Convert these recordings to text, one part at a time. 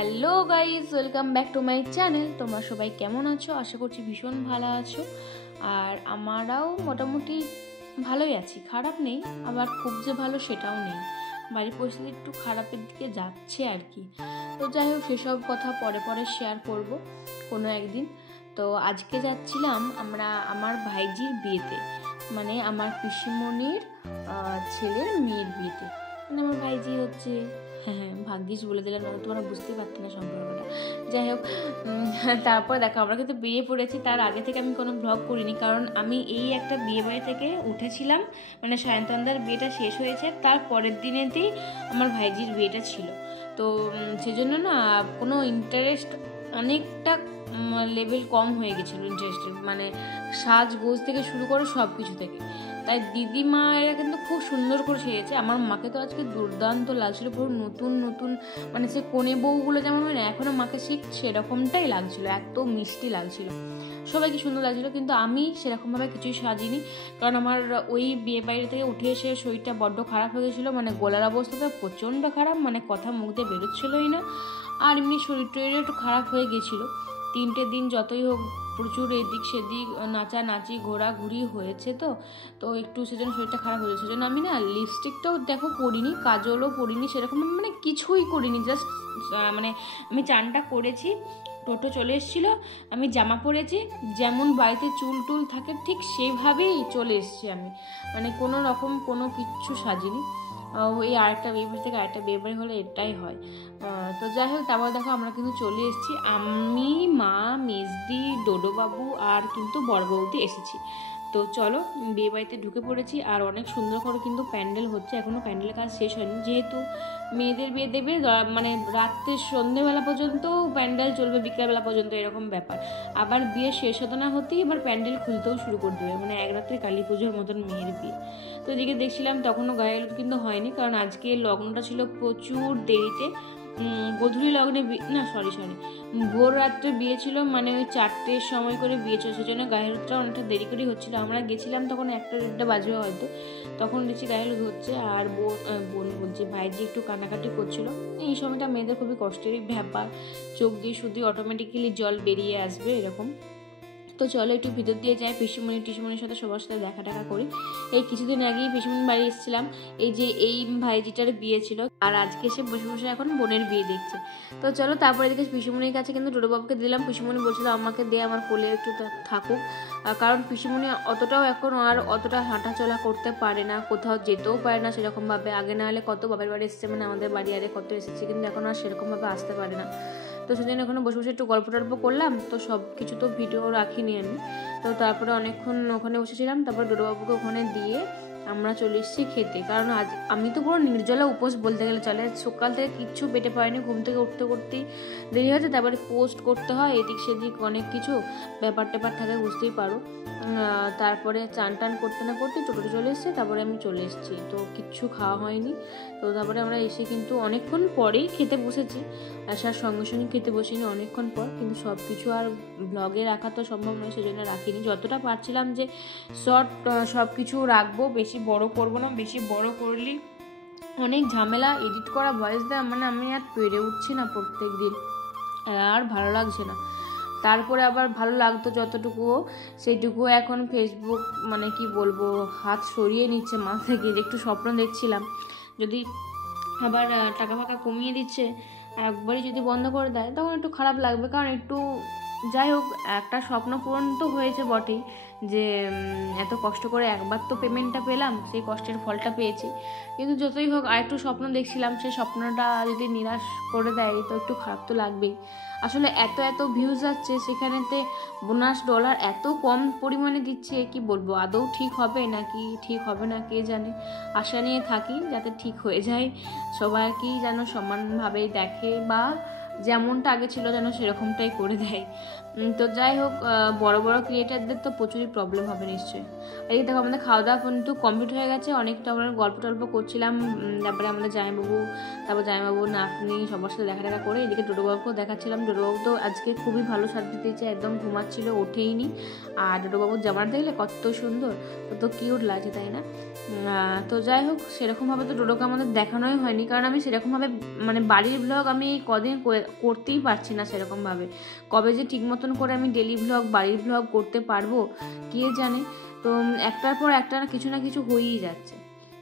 Hello guys, welcome back to my channel. তোমরা সবাই কেমন আছো? আশা করছি ভীষণ ভালো আছো। আর আমরাও মোটামুটি ভালোই আছি, খারাপ নেই, আবার খুব যে ভালো সেটাও নেই। বাড়ির পরিস্থিতি একটু খারাপের দিকে যাচ্ছে আর কি। তো যাই হোক, সেসব কথা পরে পরে শেয়ার করব কোনো একদিন। তো আজকে যাচ্ছিলাম আমরা আমার ভাইজির বিয়েতে, মানে আমার পিসিমণির ছেলের মেয়ের বিয়েতে। মানে আমার ভাইজি হচ্ছে, হ্যাঁ ভাগ্যিস বলে দিলাম, তোমরা বুঝতেই পারতো না সম্পর্কটা। যাই হোক, তারপর দেখো আমরা কিন্তু বিয়ে পড়েছি। তার আগে থেকে আমি কোনো ব্লগ করিনি, কারণ আমি এই একটা বিয়ে বাড়ি থেকে উঠেছিলাম, মানে সায়ন্তনদার বিয়েটা শেষ হয়েছে, তার পরের দিনেতেই আমার ভাইজির বিয়েটা ছিল। তো সেজন্য না কোনো ইন্টারেস্ট, অনেকটা লেভেল কম হয়ে গেছিলো ইন্টারেস্টের, মানে সাজগোজ থেকে শুরু করে সব কিছু থেকে। তাই দিদিমা এরা কিন্তু খুব সুন্দর করে সেরেছে। আমার মাকে তো আজকে দুর্দান্ত লাগছিল, পুরো নতুন নতুন, মানে সে কোণে বউগুলো যেমন হয় না, এখনও মাকে ঠিক সেরকমটাই লাগছিল, এত মিষ্টি লাগছিল, সবাইকে সুন্দর লাগছিল। কিন্তু আমি সেরকমভাবে কিছুই সাজিনি, কারণ আমার ওই বিয়ে বাড়ি থেকে উঠে এসে শরীরটা বড্ড খারাপ হয়ে গেছিলো, মানে গলার অবস্থাটা প্রচণ্ড খারাপ, মানে কথা মুখ দিয়ে বেরোচ্ছিলোই না। আর এমনি শরীর টরীরও একটু খারাপ হয়ে গেছিলো। 3টে দিন যতই হোক প্রচুর এদিক সেদিক নাচানাচি ঘোরাঘুরি হয়েছে, তো একটু সেজন্য শরীরটা খারাপ হয়েছে। সেজন্য আমি না লিপস্টিকটাও দেখো পরিনি, কাজলও পরিনি, সেরকম মানে কিছুই করিনি। জাস্ট মানে আমি চানটা করেছি, টোটো চলে এসেছিলো, আমি জামা পরেছি, যেমন বাড়িতে চুল টুল থাকে ঠিক সেইভাবেই চলে এসেছি আমি, মানে কোনো রকম কোনো কিচ্ছু সাজিনি। ওই আরেকটা বিয়ে বাড়ি থেকে আরেকটা বিয়ে বাড়ি হলে এটাই হয়। তো যাই হোক, তারপর দেখো আমরা কিন্তু চলে এসেছি, আমি, মা, মেজদি, ডোডোবাবু আর কিন্তু বড় বৌদি এসেছি। তো চলো বিয়ে বাড়িতে ঢুকে পড়েছি। আর অনেক সুন্দর করে কিন্তু প্যান্ডেল হচ্ছে, এখনও প্যান্ডেলের কাজ শেষ হয়নি, যেহেতু মেয়েদের বিয়ে দেবে মানে রাত্রে সন্ধ্যেবেলা পর্যন্ত প্যান্ডেল চলবে, বিকেলবেলা পর্যন্ত এরকম ব্যাপার। আবার বিয়ে শেষ হতে না হতেই এবার প্যান্ডেল খুলতেও শুরু করে দেবে, মানে এক রাত্রে কালী পুজোর মতন মেয়ের বিয়ে। তো এদিকে দেখছিলাম তখনও গায়ে হলুদ কিন্তু হয়নি, কারণ আজকে লগ্নটা ছিল প্রচুর দেরিতে, গোধূলি লগ্নে না সরি ভোর রাত্রে বিয়ে ছিল, মানে ওই 4টের সময় করে বিয়ে ছিল, সেজন্য গায়ে হলুদটা অনেকটা দেরি করেই হচ্ছিলো। আমরা গেছিলাম তখন 1টা-1.5 বাজবে হয়তো, তখন দেখছি গায়ে হলুদ হচ্ছে। আর বোন বলছি ভাইজি একটু কান্নাকাটি করছিল। এই সময়টা মেয়েদের খুবই কষ্টেরই ব্যাপার, চোখ দিয়ে শুধু অটোমেটিক্যালি জল বেরিয়ে আসবে এরকম। তো চলো একটু ভিতর দিয়ে যাই, টিসিমণির সাথে সবার সাথে দেখা করি। এই কিছুদিন আগেই পিসিমণির বাড়ি এসেছিলাম, এই যে এই ভাইজিটার বিয়ে ছিল, আর আজকে সে বসে বসে এখন বোনের বিয়ে দেখছে। তো চলো তারপরে দেখে পিসিমণির কাছে কিন্তু ডোডোবাবুকে দিলাম। পিসিমণি বলছিল আমাকে দিয়ে আমার কোলে একটু থাকুক, কারণ পিসিমণি অতটাও এখন আর অতটা হাঁটাচলা করতে পারে না, কোথাও যেতেও পারে না সেরকমভাবে। আগে না হলে কত বাপের বাড়ি এসেছে, মানে আমাদের বাড়ি আরে কত এসেছে, কিন্তু এখন আর সেরকমভাবে আসতে পারে না। তো সেদিন ওখানে বসে বসে একটু গল্প টল্প করলাম, তো সব কিছু তো ভিডিও রাখিনি আমি। তো তারপরে অনেকক্ষণ ওখানে বসেছিলাম, তারপর ডোডোবাবুকে ওখানে দিয়ে আমরা চলে এসেছি খেতে। কারণ আজ আমি তো পুরো নির্জলা উপোস বলতে গেলে চলে, সকাল থেকে কিচ্ছু পেটে পাইনি, ঘুম থেকে উঠতে করতেই দেরি হয়েছে, তারপরে পোস্ট করতে হয় এদিক সেদিক অনেক কিছু ব্যাপার ট্যাপার থাকে, বুঝতেই পারো। তারপরে চান টান করতে না করতে টোটোতে চলে এসেছে, তারপরে আমি চলে এসেছি, তো কিচ্ছু খাওয়া হয়নি। তো তারপরে আমরা এসে কিন্তু অনেকক্ষণ পরেই খেতে বসেছি, আসার সঙ্গে সঙ্গে খেতে বসিনি, অনেকক্ষণ পর। কিন্তু সব কিছু আর ব্লগে রাখা তো সম্ভব নয়, সেজন্য রাখিনি। যতটা পারছিলাম যে শর্ট সব কিছু রাখবো, বেশি বড় করব না, বেশি বড় করলেই অনেক ঝামেলা, এডিট করা, ভয়েস দেওয়া, মানে আমি আর পেরে উঠছি না প্রত্যেক দিন, আর ভালো লাগছে না। তারপরে আবার ভালো লাগতো যতটুকুও, সেইটুকুও এখন ফেসবুক মানে কি বলবো হাত সরিয়ে নিচ্ছে মাথা থেকে। যে একটু স্বপ্ন দেখছিলাম, যদি আবার টাকা ফাকা কমিয়ে দিচ্ছে, একবারই যদি বন্ধ করে দেয় তখন একটু খারাপ লাগবে, কারণ একটু যাই হোক একটা স্বপ্ন পূরণ তো হয়েছে বটেই, যে এত কষ্ট করে একবার তো পেমেন্টটা পেলাম, সেই কষ্টের ফলটা পেয়েছি। কিন্তু যতই হোক আরেকটু স্বপ্ন দেখছিলাম, সেই স্বপ্নটা যদি নিরাশ করে দেয় তো একটু খারাপ তো লাগবেই। আসলে এত ভিউজ যাচ্ছে, সেখানেতে বোনাস ডলার এত কম পরিমাণে দিচ্ছে, কি বলবো, আদৌ ঠিক হবে নাকি ঠিক হবে না কে জানে। আশা নিয়ে থাকি যাতে ঠিক হয়ে যায়, সবাইকেই যেন সমানভাবে দেখে, বা যেমনটা আগে ছিল যেন সেরকমটাই করে দেয়। তো যাই হোক, বড় বড় ক্রিয়েটারদের তো প্রচুরই প্রবলেম হবে নিশ্চয়ই। আর এই দেখো আমাদের খাওয়া দাওয়া কিন্তু কমপ্লিট হয়ে গেছে, অনেকটা আমরা গল্প টল্প করছিলাম, তারপরে আমাদের জামাইবাবু নাতনি সবার সাথে দেখা করে এদিকে ডোডোবাবুকেও দেখাচ্ছিলাম। ডোডোবাবু তো আজকে খুবই ভালো সাজতে দিয়েছে, একদম ঘুমাচ্ছিল, ওঠেইনি। আর ডোডোবাবুর জামাটা দেখলে কত সুন্দর, কত কিউট লাগছে, তাই না? তো যাই হোক, সেরকমভাবে তো ডোডোকে আমাদের দেখানোই হয়নি, কারণ আমি সেরকমভাবে মানে বাড়ির ব্লগ আমি কদিন করতেই পারছি না সেরকমভাবে। কবে যে ঠিক মতন করে আমি ডেলি ভ্লগ, বাড়ির ভ্লগ করতে পারবো কে জানে। তো একটার পর একটা না কিছু হয়েই যাচ্ছে।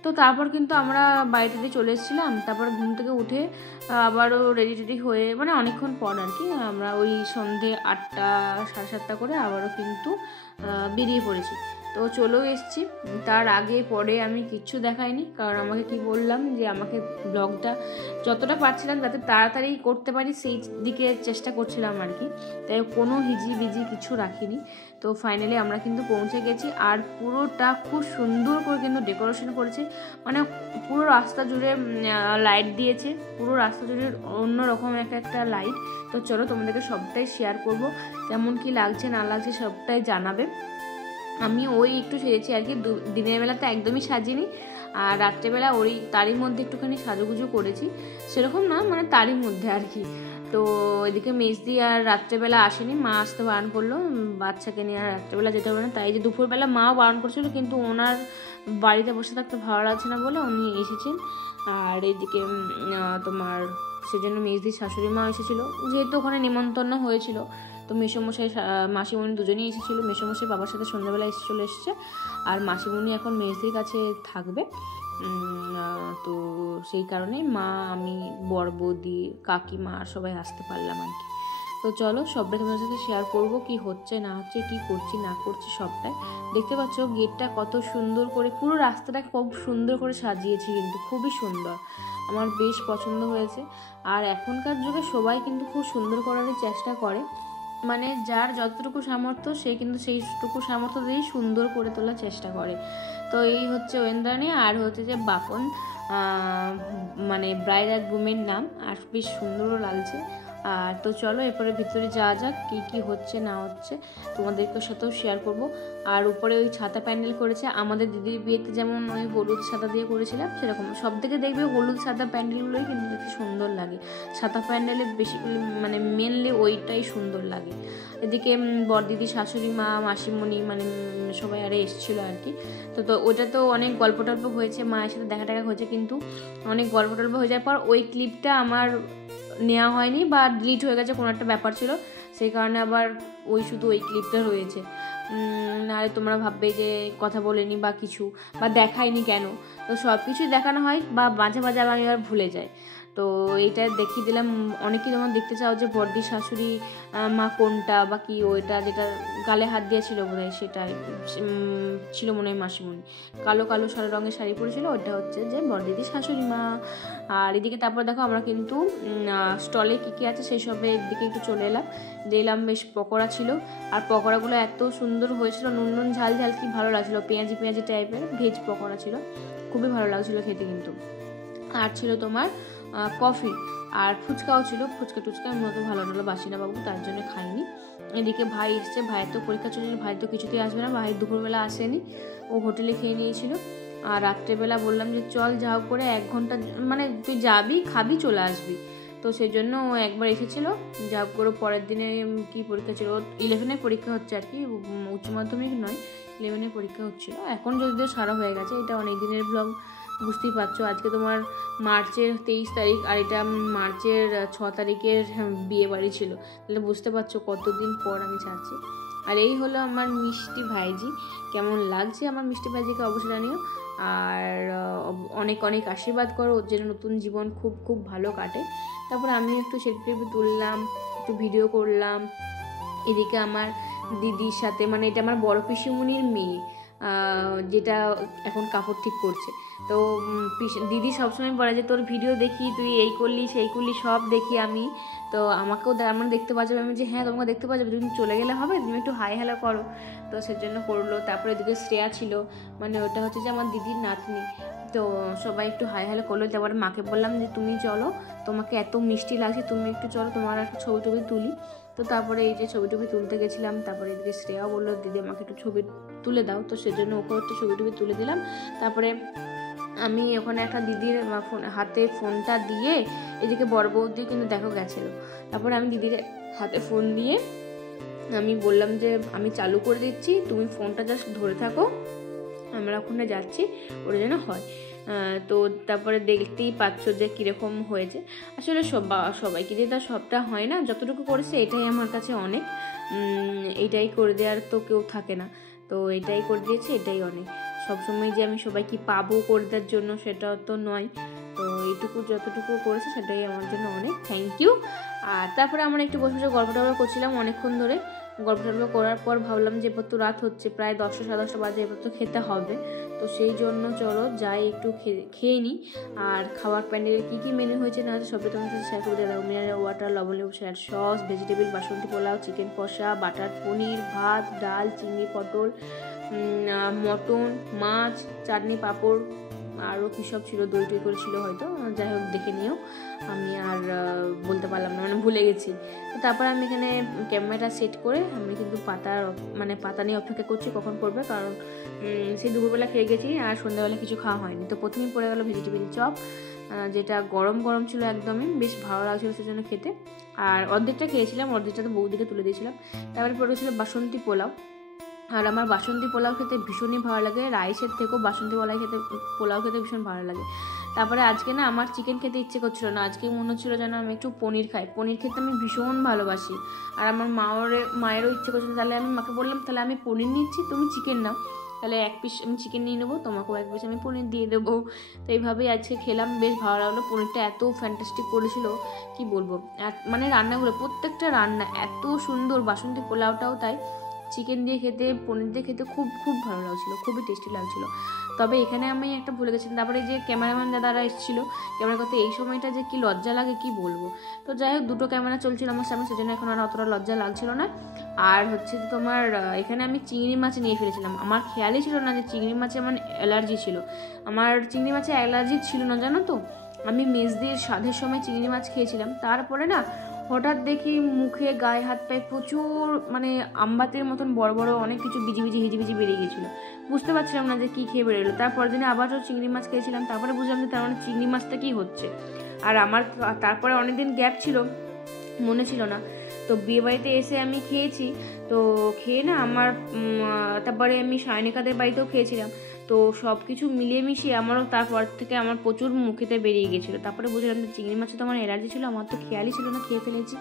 তো তারপর কিন্তু আমরা বাড়িটাতে চলে এসেছিলাম। তারপর ঘুম থেকে উঠে আবারও রেডি হয়ে, মানে অনেকক্ষণ পর আর কি, আমরা ওই সন্ধে 8টা 7:30 করে আবারও কিন্তু বেরিয়ে পড়েছি। তো চলেও এসেছি। তার আগে পরে আমি কিচ্ছু দেখাইনি, কারণ আমাকে কি বললাম যে আমাকে ব্লগটা যতটা পারছিলাম যাতে তাড়াতাড়ি করতে পারি সেই দিকে চেষ্টা করছিলাম আর কি। তাই কোনো হিজিবিজি কিছু রাখিনি। তো ফাইনালি আমরা কিন্তু পৌঁছে গেছি। আর পুরোটা খুব সুন্দর করে কিন্তু ডেকোরেশন করেছে, মানে পুরো রাস্তা জুড়ে লাইট দিয়েছে, পুরো রাস্তা জুড়ে অন্যরকম একটা লাইট। তো চলো তোমাদেরকে সবটাই শেয়ার করব, কেমন কি লাগছে না লাগছে সবটাই জানাবে। আমি ওই একটু সেজেছি আর কি, দিনের বেলা তো একদমই সাজিনি, আর রাত্রেবেলা ওই তারই মধ্যে একটুখানি সাজুগুজু করেছি, সেরকম না মানে তারই মধ্যে আর কি। তো এদিকে মেজদি আর রাত্রেবেলা আসেনি, মা আসতে বারণ করলো বাচ্চাকে নিয়ে, আর রাত্রেবেলা যেতে হবে না। তাই যে দুপুরবেলা মাও বারণ করছিল, কিন্তু ওনার বাড়িতে বসে থাকতে ভালো লাগছে না বলে উনি এসেছেন। আর এদিকে তোমার সেজন্য মেজদির শাশুড়ি মা এসেছিলো, যেহেতু ওখানে নিমন্ত্রণ হয়েছিল। তো মেসোমশাই মাসিমণি দুজনেই এসেছিলো। মেসোমশাই বাবার সাথে সন্ধ্যাবেলা চলে এসেছে, আর মাসিমণি এখন মেজদির কাছে থাকবে। তো সেই কারণেই মা, আমি, বড় বৌদি, কাকিমা সবাই আসতে পারলাম আর কি। তো চলো সবটাই তোমাদের সাথে শেয়ার করবো, কি হচ্ছে না হচ্ছে, কি করছি না করছি সবটাই। দেখতে পাচ্ছ গেটটা কত সুন্দর করে, পুরো রাস্তাটা খুব সুন্দর করে সাজিয়েছি, কিন্তু খুবই সুন্দর, আমার বেশ পছন্দ হয়েছে। আর এখনকার যুগে সবাই কিন্তু খুব সুন্দর করারই চেষ্টা করে, মানে যার যতটুকু সামর্থ্য সে কিন্তু সেইটুকু সামর্থ্য দিয়েই সুন্দর করে তোলার চেষ্টা করে। তো এই হচ্ছে ঐন্দ্রাণী, আর হচ্ছে যে বাপন, মানে ব্রাইড আর গ্রুমের নাম, আর বেশ সুন্দরও লাগছে। আর তো চলো এরপরে ভিতরে যাওয়া যাক, কী কী হচ্ছে না হচ্ছে তোমাদেরকে সাথেও শেয়ার করব। আর উপরে ওই ছাতা প্যান্ডেল করেছে, আমাদের দিদির বিয়েতে যেমন ওই হলুদ সাদা দিয়ে করেছিলাম সেরকম। সব থেকে দেখবে হলুদ সাদা প্যান্ডেলগুলোই কিন্তু দেখতে সুন্দর লাগে, ছাতা প্যান্ডেলে বেশি মানে মেনলি ওইটাই সুন্দর লাগে। এদিকে বড়দিদি, শাশুড়ি মা, মাসিমণি, মানে সবাই আরে এসেছিলো আর কি। তো ওইটা তো অনেক গল্প টল্প হয়েছে, মায়ের সাথে দেখা টাকা হয়েছে, কিন্তু অনেক গল্প টল্প হয়ে যাওয়ার পর ওই ক্লিপটা আমার নেওয়া হয়নি বা ডিলিট হয়ে গেছে, কোনো একটা ব্যাপার ছিল, সেই কারণে আবার শুধু ওই ক্লিপটা রয়েছে। নাহলে তোমরা ভাববে যে কথা বলেনি বা কিছু, বা দেখায়নি কেন। তো সব কিছুই দেখানো হয়, বা মাঝে মাঝে আমি আবার ভুলে যাই। তো এইটা দেখিয়ে দিলাম। অনেকেই যেমন দেখতে চাও যে বড়দির শাশুড়ি মা কোনটা বা কি, ওইটা যেটা গালে হাত দিয়েছিল বোধহয়, সেটাই ছিল মনে হয় মাসিমণি, কালো কালো সাদা রঙের শাড়ি পরেছিল, ওটা হচ্ছে যে বড়দিদির শাশুড়ি মা। আর এদিকে তারপর দেখো আমরা কিন্তু স্টলে কী কী আছে সেই সবের দিকে একটু চলে এলাম। বেশ পকোড়া ছিল, আর পকোড়াগুলো এত সুন্দর হয়েছিল, নুন ঝাল কি ভালো লাগছিলো, পেঁয়াজি টাইপের ভেজ পকোড়া ছিল, খুবই ভালো লাগছিলো খেতে কিন্তু। আর ছিল তোমার কফি, আর ফুচকাও ছিল, ফুচকা আমি অত ভালো বাসি না বাবু, তার জন্য খাইনি। এদিকে ভাই এসছে, ভাইয়ের তো পরীক্ষা চলছিল, ভাই তো কিছুতেই আসবে না, ভাই দুপুরবেলা আসেনি, ও হোটেলে খেয়ে নিয়েছিল। আর রাত্রেবেলা বললাম যে চল যাও করে 1 ঘন্টা, মানে তুই যাবি খাবি চলে আসবি, তো সেই জন্য ও একবার এসেছিলো। যা করে পরের দিনে কি পরীক্ষা ছিল, 11-এর পরীক্ষা হচ্ছে আর কি, উচ্চ মাধ্যমিক নয়, 11-এর পরীক্ষা হচ্ছিলো। এখন যদিও সারা হয়ে গেছে, এটা অনেক দিনের ব্লগ, বুঝতেই পারছো। আজকে তোমার মার্চের 23 তারিখ, আর এটা মার্চের 6 তারিখের বিয়ে বাড়ি ছিল, তাহলে বুঝতে পারছো কতদিন পর আমি ছাড়ছি। আর এই হলো আমার মিষ্টি ভাইজি, কেমন লাগছে আমার মিষ্টি ভাইজিকে অবশ্যই জানিও। আর অনেক অনেক আশীর্বাদ করো, ওর যেন নতুন জীবন খুব খুব ভালো কাটে। তারপর আমি একটু সেলফি তুললাম, একটু ভিডিও করলাম। এদিকে আমার দিদির সাথে, মানে এটা আমার বড় পিসিমণির মেয়ে, যেটা এখন কাপড় ঠিক করছে। তো দিদি সবসময় বলে যে তোর ভিডিও দেখি, তুই এই করলি সেই করলি সব দেখি আমি, তো আমাকেও আমার দেখতে পাওয়া যাবে। আমি যে হ্যাঁ তোমাকে দেখতে পাওয়া যাবে, তুমি চলে গেলে হবে, তুমি একটু হাই হ্যালো করো। তো সেজন্য করলো। তারপরে এদিকে শ্রেয়া ছিল, মানে ওটা হচ্ছে যে আমার দিদির নাতনি, তো সবাই একটু হাই হ্যালো করলো। তারপরে মাকে বললাম যে তুমি চলো, তোমাকে এত মিষ্টি লাগছে, তুমি একটু চলো, তোমার একটা ছবি টবি তুলি। তো তারপরে এই যে ছবি টবি তুলতে গেছিলাম। তারপরে এদিকে শ্রেয়াও বললো দিদি আমাকে একটু ছবি তুলে দাও, তো সেজন্য ওকে একটু ছবি টবি তুলে দিলাম। তারপরে আমি ওখানে একটা দিদির হাতে ফোনটা দিয়ে, এদিকে বড় বৌদি কিন্তু দেখো গেছিলো। তারপরে আমি দিদির হাতে ফোন দিয়ে আমি বললাম যে আমি চালু করে দিচ্ছি, তুমি ফোনটা জাস্ট ধরে থাকো, আমরা ওখানে যাচ্ছি, ওটা যেন হয়। তো তারপরে দেখতেই পাচ্ছ যে কীরকম হয়েছে। আসলে সবাইকে দিয়ে তার সবটা হয় না, যতটুকু করেছে এটাই আমার কাছে অনেক। এইটাই করে দেওয়ার তো কেউ থাকে না, তো এটাই করে দিয়েছে, এটাই অনেক। সবসময় যে আমি সবাইকে পাবো করে দেওয়ার জন্য সেটা তো নয়, তো এইটুকু যতটুকু করেছে সেটাই আমার জন্য অনেক, থ্যাংক ইউ। আর তারপরে আমরা একটু বসে বসে গল্প টল্প করছিলাম অনেকক্ষণ ধরে। গল্প টল্প করার পর ভাবলাম যে এবার তো রাত হচ্ছে, প্রায় 10টা সাড়ে 10টা বাজে, এবার তো খেতে হবে। তো সেই জন্য চলো যাই একটু খেয়ে নিই। আর খাবার প্যান্ডেলে কী কী মেনু হয়েছে না হচ্ছে সবটা তোমার সাথে শেয়ার করে দিলাম। মিনারেল ওয়াটার, লবণ লেবু স্যালাড, সস, ভেজিটেবল বাসন্তী পোলাও, চিকেন কষা, বাটার পনির, ভাত, ডাল, চিংড়ি পটল, মটন, মাছ, চাটনি, পাঁপড়, আরও কী সব ছিল, দই টই করেছিল হয়তো, যাই হোক দেখে নিও, আমি আর বলতে পারলাম না, মানে ভুলে গেছি। তো তারপর আমি এখানে ক্যামেরাটা সেট করে আমি কিন্তু পাতা নিয়ে অপেক্ষা করছি কখন পড়বে, কারণ সেই দুপুরবেলা খেয়ে গেছি আর সন্ধ্যাবেলা কিছু খাওয়া হয়নি। তো প্রথমেই পড়ে গেল ভেজিটেবিল চপ, যেটা গরম গরম ছিল একদমই, বেশ ভালো লাগছিলো সেজন্য খেতে। আর অর্ধেকটা খেয়েছিলাম, অর্ধেকটা তো বৌদিকে তুলে দিয়েছিলাম। তারপরে পড়েছিল বাসন্তী পোলাও। আর আমার বাসন্তী পোলাও খেতে ভীষণই ভালো লাগে, রাইসের থেকেও বাসন্তী পোলাও খেতে ভীষণ ভালো লাগে। তারপরে আজকে না আমার চিকেন খেতে ইচ্ছে করছিল না, আজকে মনে হচ্ছিলো যেন আমি একটু পনির খাই। পনির খেতে আমি ভীষণ ভালোবাসি, আর আমার মায়েরও ইচ্ছে করছিল। তাহলে আমি মাকে বললাম তাহলে আমি পনির নিচ্ছি, তুমি চিকেন নাও, তাহলে 1 পিস আমি চিকেন নিয়ে নেবো, তোমাকেও 1 পিস আমি পনির দিয়ে দেবো। তো এইভাবেই আজকে খেলাম, বেশ ভালো লাগলো। পনিরটা এত ফ্যান্টাস্টিক করেছিল কি বলবো, মানে রান্নাগুলো প্রত্যেকটা রান্না এত সুন্দর, বাসন্তী পোলাওটাও তাই। চিকেন দিয়ে খেতে, পনির দিয়ে খেতে খুব খুব ভালো লাগছিলো, খুবই টেস্টি লাগছিলো। তবে এখানে আমি একটা ভুলে গেছিলাম, তারপরে যে ক্যামেরাম্যান দাদারা এসেছিলো ক্যামেরা করতে, এই সময়টা যে কি লজ্জা লাগে কি বলবো। তো যাই হোক, 2টো ক্যামেরা চলছিল আমার সামনে, সেজন্য এখন আর অতটা লজ্জা লাগছিল না। আর হচ্ছে তোমার এখানে আমি চিংড়ি মাছ নিয়ে ফেলেছিলাম, আমার খেয়ালই ছিল না যে চিংড়ি মাছে আমার অ্যালার্জি ছিল। আমার চিংড়ি মাছে অ্যালার্জি ছিল না জানো তো, আমি মেজদির স্বাদের সময় চিংড়ি মাছ খেয়েছিলাম, তারপরে না হঠাৎ দেখি মুখে, গায়ে, হাত পায়ে প্রচুর মানে আমবাতির মতন বড় বড় অনেক কিছু বিজি হিজিবিজি বেরিয়ে গেছিলো। বুঝতে পারছিলাম না যে কী খেয়ে বেরোলো। তারপরের দিনে আবারও চিংড়ি মাছ খেয়েছিলাম, তারপরে বুঝলাম যে তার মানে চিংড়ি মাছটা কী হচ্ছে। আর আমার তারপরে অনেকদিন গ্যাপ ছিল, মনে ছিল না। তো বিয়েবাড়িতে এসে আমি খেয়েছি, তো খেয়ে না আমার তারপরে আমি সায়নিকাদের বাড়িতেও খেয়েছিলাম। তো সব কিছু মিলিয়ে মিশিয়ে আমারও তারপর থেকে আমার প্রচুর মুখেতে বেরিয়ে গেছিলো। তারপরে বুঝলাম যে চিংড়ি মাছে তো আমার অ্যালার্জি ছিল, আমার তো খেয়ালই ছিল না, খেয়ে ফেলেছি।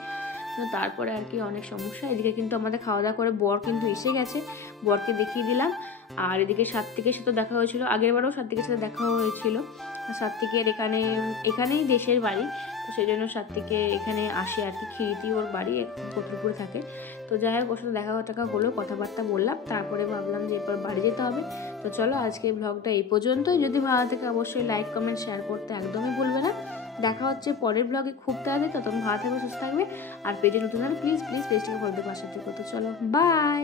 তো তারপরে আর কি অনেক সমস্যা। এদিকে কিন্তু আমাদের খাওয়া দাওয়া করে বর কিন্তু এসে গেছে, বরকে দেখিয়ে দিলাম। আর এদিকে সাত্বিকের সাথে দেখা হয়েছিল, আগেরবারও সাত্বিকের সাথে দেখা হয়েছিল। সাত্বিকের এখানেই দেশের বাড়ি, তো সেই জন্য সাত্বিকে এখানে আসে আর কি, খিরিতি ওর বাড়ি, কতুলপুরে থাকে। তো যাই হোক, ওর সাথে দেখা হলো, কথাবার্তা বললাম, তারপরে ভাবলাম যে এরপর বাড়ি যেতে হবে। তো চলো আজকে ব্লগটা এই পর্যন্তই। যদি ভালো থাকে অবশ্যই লাইক কমেন্ট শেয়ার করতে একদমই ভুলবে না। দেখা হচ্ছে পরের ব্লগে খুব তাড়াতাড়ি, তখন ভালো থাকবে, সুস্থ থাকবে। আর পেজে নতুন হলে প্লিজ পেজটাকে ফলো দিয়ে পাশে থেকে। তো চলো, বাই।